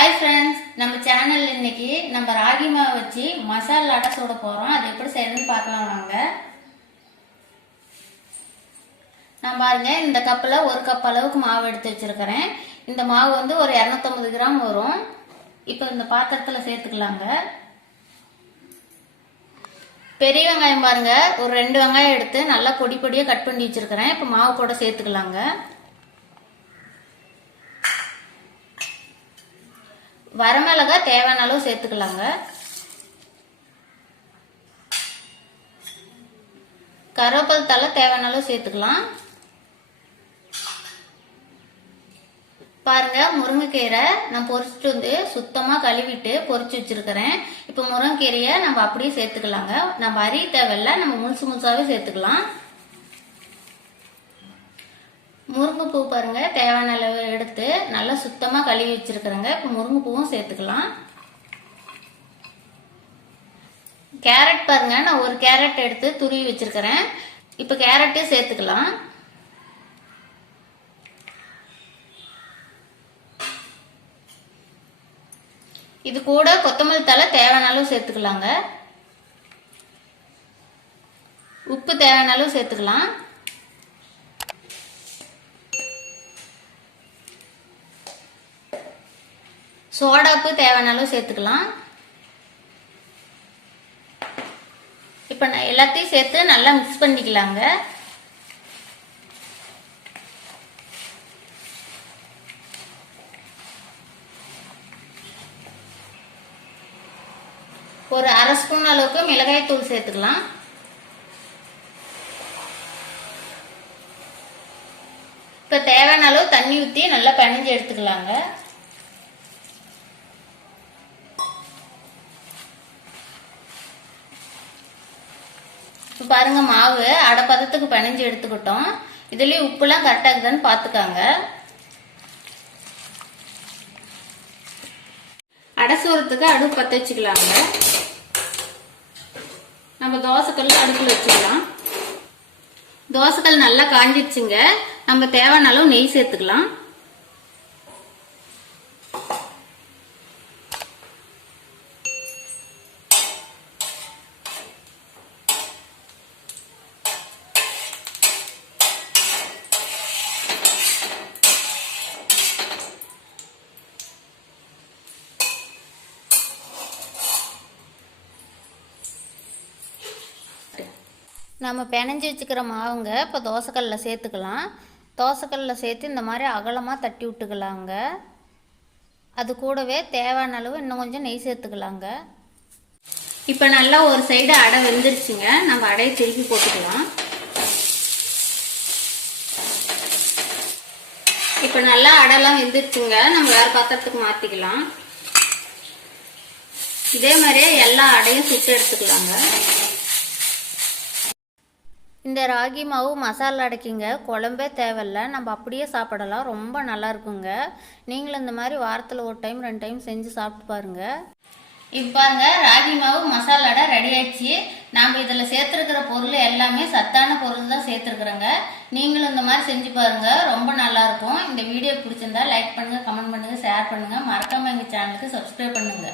Hi friends, நம்ம சேனல்ல இன்னைக்கு நம்ம ராகி மாவு வச்சு மசால் அடை சுட போறோம். அது எப்படி செய்யறதுன்னு பார்க்கலாம் வாங்க. நான் பாருங்க, இந்த கப்பில் ஒரு கப் அளவுக்கு மாவு எடுத்து வச்சிருக்கிறேன். இந்த மாவு வந்து ஒரு 250 கிராம் வரும். இப்போ இந்த பாத்திரத்தில் சேர்த்துக்கலாங்க. பெரிய வெங்காயம் பாருங்க, ஒரு 2 வெங்காயம் எடுத்து நல்லா பொடி பொடியாக கட் பண்ணி வச்சிருக்கிறேன். இப்போ மாவு கூட சேர்த்துக்கலாங்க. வரமிளகாய் தேவையான அளவு சேர்த்துக்கலாங்க. கருவேப்பிலை தழை தேவையான அளவு சேர்த்துக்கலாம். பாருங்க, முருங்கைக்கீரை நான் பொரிச்சிட்டு வந்து சுத்தமா கழுவிட்டு பொரிச்சு வச்சிருக்கிறேன். இப்ப முருங்கைக்கீரையை நம்ம அப்படியே சேர்த்துக்கலாங்க. நம்ம அரி தேவையில்ல, நம்ம முழுசு முழுசாவே சேர்த்துக்கலாம். முருங்கைப்பூ பாருங்க, தேவையான அளவு எடுத்து நல்லா சுத்தமா கழுவி வச்சிருக்கிறேங்க. இப்ப முருங்கைப்பூவும் சேர்த்துக்கலாம். கேரட் பாருங்க, நான் ஒரு கேரட் எடுத்து துருவி வச்சிருக்கிறேன். இப்ப கேரட்டையும் சேர்த்துக்கலாம். இது கூட கொத்தமல்லி தழை தேவையான அளவு சேர்த்துக்கலாங்க. உப்பு தேவையான அளவு சேர்த்துக்கலாம். சோடாப்பு தேவையான அளவு சேர்த்துக்கலாம். இப்ப எல்லாத்தையும் சேர்த்து நல்லா மிக்ஸ் பண்ணிக்கலாங்க. ஒரு அரை ஸ்பூன் அளவுக்கு மிளகாய் தூள் சேர்த்துக்கலாம். இப்ப தேவையான அளவு தண்ணி ஊற்றி நல்லா பிணைஞ்சு எடுத்துக்கலாங்க. பாருங்க, மாவு அடை பதத்துக்கு பிணைஞ்சு எடுத்துக்கிட்டோம். இதுலயும் உப்புலாம் கரெக்டா இருக்குதான்னு பாத்துக்காங்க. அடை சோறதுக்கு அடுப்பு பத்த வச்சுக்கலாங்க. நம்ம தோசைக்கல் அடுப்புல வச்சுக்கலாம். தோசைக்கல் நல்லா காஞ்சிடுச்சுங்க. நம்ம தேவையான அளவு நெய் சேர்த்துக்கலாம். நம்ம பிணைஞ்சி வச்சுக்கிற மாவுங்க இப்போ தோசைக்கல்லில் சேர்த்துக்கலாம். தோசைக்கல்லில் சேர்த்து இந்த மாதிரி அகலமாக தட்டி விட்டுக்கலாங்க. அது கூடவே தேவையான அளவு இன்னும் கொஞ்சம் நெய் சேர்த்துக்கலாங்க. இப்போ நல்லா ஒரு சைடு அடை வெந்துருச்சுங்க. நம்ம அடையை திருப்பி போட்டுக்கலாம். இப்போ நல்லா அடைலாம் வெந்துருச்சுங்க. நம்ம வேற பாத்திரத்துக்கு மாற்றிக்கலாம். இதே மாதிரியே எல்லா அடையும் சுட்டு எடுத்துக்கலாங்க. இந்த ராகி மாவு மசாலா அடைக்குங்க குழம்பே தேவையில்லை, நம்ம அப்படியே சாப்பிடலாம். ரொம்ப நல்லா இருக்குங்க. நீங்களும் இந்த மாதிரி வாரத்தில் ஒரு டைம் 2 டைம் செஞ்சு சாப்பிட்டு பாருங்க. இப்போ பாருங்க, ராகி மாவு மசாலா அடை ரெடி ஆயிடுச்சு. நாம் இதில் சேர்த்துருக்கிற பொருள் எல்லாமே சத்தான பொருள் தான் சேர்த்துருக்குறோங்க. நீங்களும் இந்த மாதிரி செஞ்சு பாருங்க, ரொம்ப நல்லா இருக்கும். இந்த வீடியோ பிடிச்சிருந்தா லைக் பண்ணுங்க, கமெண்ட் பண்ணுங்க, ஷேர் பண்ணுங்க. மறக்காம எங்கள் சேனலுக்கு சப்ஸ்கிரைப் பண்ணுங்க.